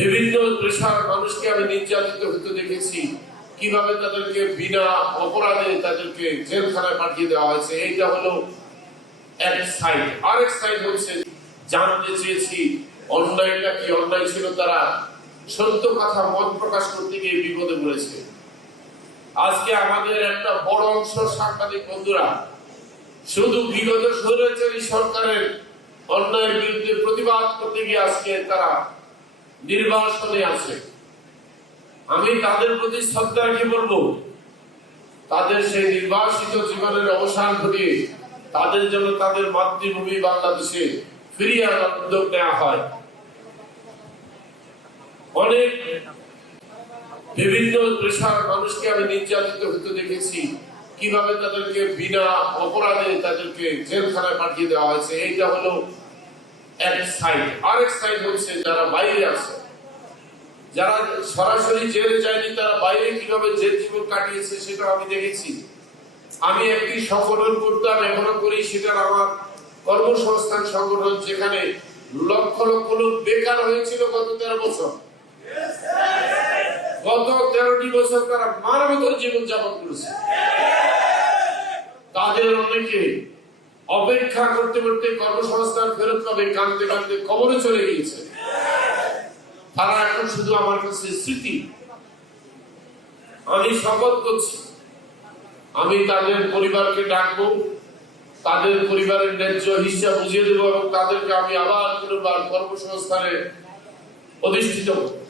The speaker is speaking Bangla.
বিভিন্ন পেশার মানুষকে আমি নির্যাতিত হতে দেখেছি। কীভাবে তাদেরকে বিনা অপরাধে তাদেরকে জেলখানায় পাঠিয়ে দেওয়া হয়েছে, এইটা হলো সত্য কথা মত প্রকাশ করতে গিয়ে বিপদে পড়েছে। আজকে আমাদের একটা বড় অংশ সাংবাদিক বন্ধুরা, শুধু বিগত সরকারের অন্যায়ের বিরুদ্ধে প্রতিবাদ করতে গিয়ে আজকে তারা নির্বাসনে আছে। আমি তাদের প্রতি শ্রদ্ধা রেখে বলব, তাদের সেই নির্বাসিত জীবনের অবসান ঘটিয়ে তাদের জন্য তাদের মাতৃভূমি বাংলাদেশে ফিরিয়ে আনার উদ্যোগ নেওয়া হয়। অনেক বিভিন্ন পেশার মানুষকে আমি নির্যাতিত হতে দেখেছি, কীভাবে তাদেরকে বিনা অপরাধে তাদেরকে জেলখানায় পাঠিয়ে দেওয়া হয়েছে। এইটা হলো এক সাইড আরেক সাইড হচ্ছে যারা বাইরে আছে। যারা সরাসরি জেলে যায়নি, তারা বাইরে কীভাবে জেল জীবন কাটিয়েছে সেটা আমি দেখেছি। আমি একটি সংগঠন করতাম, এখনও করি, সেটার আমার কর্মসংস্থান সংগঠন, যেখানে লক্ষ লক্ষ লোক বেকার হয়েছিল গত তেরো বছর। গত তেরোটি বছর তারা মানবতর জীবন যাপন করেছে। তাদের অনেকে অপেক্ষা করতে করতে কর্মসংস্থান ফেরত পাবে কান্দতে কান্দতে কবরে চলে গিয়েছে। তারা এখন শুধু আমার কাছে স্মৃতি। আমি শপথ করছি। আমি তাদের পরিবারকে ডাকবো, তাদের পরিবারের ন্যায্য হিসাব বুঝিয়ে দেবো এবং তাদেরকে আমি আবার পুনর্বার কর্মসংস্থানে অধিষ্ঠিত করব।